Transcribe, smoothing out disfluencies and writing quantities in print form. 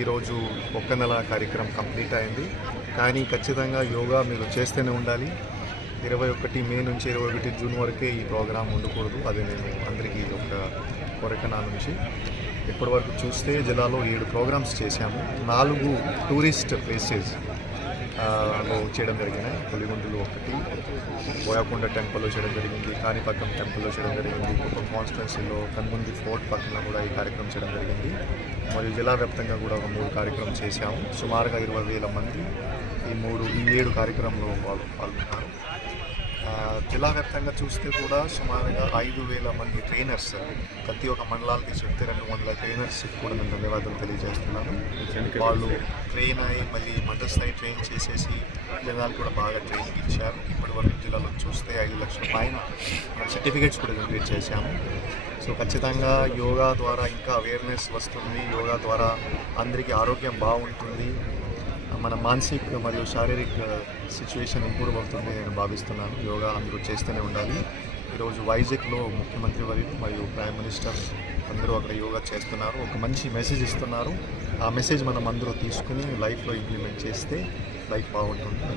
ఈరోజు ఒక్క నెల కార్యక్రమం కంప్లీట్ అయింది. కానీ ఖచ్చితంగా యోగా మీరు చేస్తూనే ఉండాలి. 21 మే నుంచి 21 జూన్ వరకే ఈ ప్రోగ్రాం ఉండకూడదు. అది నేను అందరికీ ఒక కోరిక నా నుంచి. ఇప్పటివరకు చూస్తే జిల్లాలో 7 ప్రోగ్రామ్స్ చేశాము. 4 టూరిస్ట్ ప్లేసెస్ లో చేయడం జరిగినాయి. పులిగుండులు 1, బోయాకొండ టెంపుల్లో చేయడం జరిగింది, కాణిపాకం టెంపుల్లో చేయడం జరిగింది, కుప్పం కాన్స్టిట్యున్సీలో కన్ముంది ఫోర్ట్ పక్కన కూడా ఈ కార్యక్రమం చేయడం జరిగింది. మరియు జిల్లా వ్యాప్తంగా కూడా ఒక 3 కార్యక్రమం చేశాము. సుమారుగా 20,000 మంది ఈ 7 కార్యక్రమంలో పాల్గొన్నారు. జిల్లా వ్యాప్తంగా చూస్తే కూడా సుమారుగా 5,000 మంది ట్రైనర్స్, ప్రతి ఒక్క మండలాలకి చెప్తే 200 ట్రైనర్స్ కూడా నేను ధన్యవాదాలు తెలియజేస్తున్నాను. వాళ్ళు ట్రైన్ అయ్యి మళ్ళీ మండల స్థాయి ట్రైన్ చేసేసి జనాలు కూడా బాగా ట్రైనింగ్ ఇచ్చారు. ఇప్పటివరకు జిల్లాలో చూస్తే 5 లక్షల పైన సర్టిఫికేట్స్ కూడా కంప్లీట్ చేశాము. సో ఖచ్చితంగా యోగా ద్వారా ఇంకా అవేర్నెస్ వస్తుంది. యోగా ద్వారా అందరికీ ఆరోగ్యం బాగుంటుంది. మన మానసిక మరియు శారీరక సిచ్యువేషన్ ఇంప్రూవ్ అవుతుంది నేను భావిస్తున్నాను. యోగా అందరూ చేస్తూనే ఉండాలి. ఈరోజు వైజాగ్లో ముఖ్యమంత్రి వర్యులు మరియు ప్రైమ్ మినిస్టర్ అందరూ అక్కడ యోగా చేస్తున్నారు. ఒక మంచి మెసేజ్ ఇస్తున్నారు. ఆ మెసేజ్ మనం అందరూ తీసుకుని లైఫ్లో ఇంప్లిమెంట్ చేస్తే లైఫ్ బాగుంటుంది.